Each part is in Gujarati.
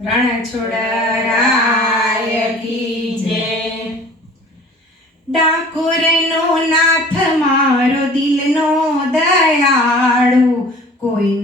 રણછોડરાય કી જય ડાકોરનો નાથ મારો દિલનો દયાળુ કોઈ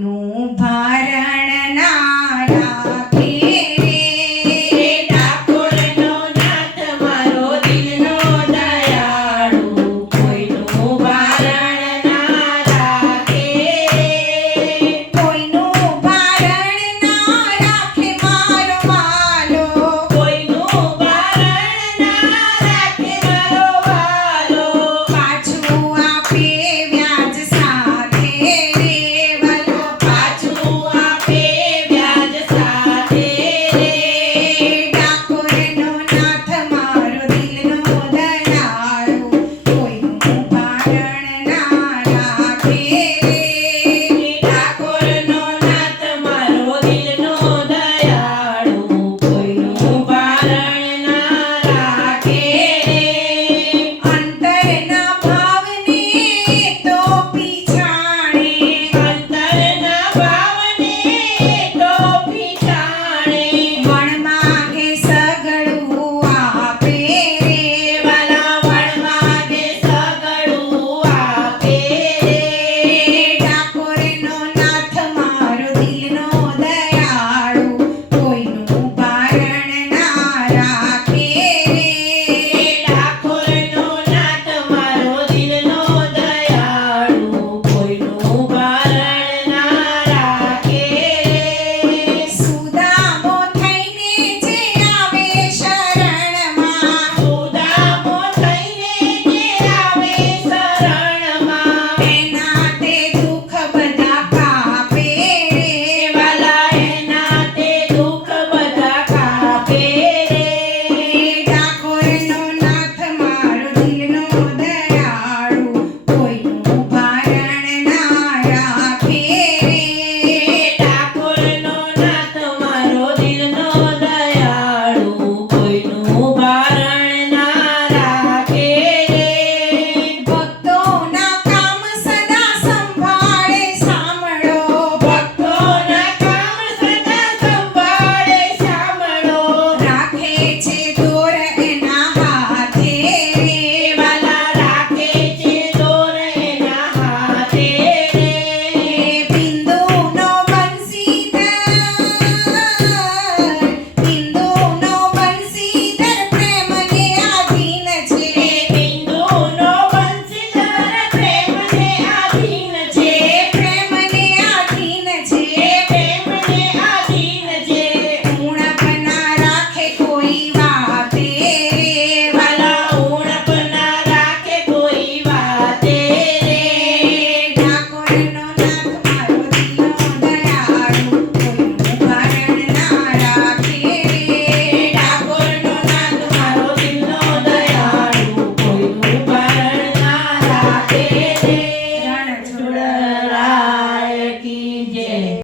Yeah.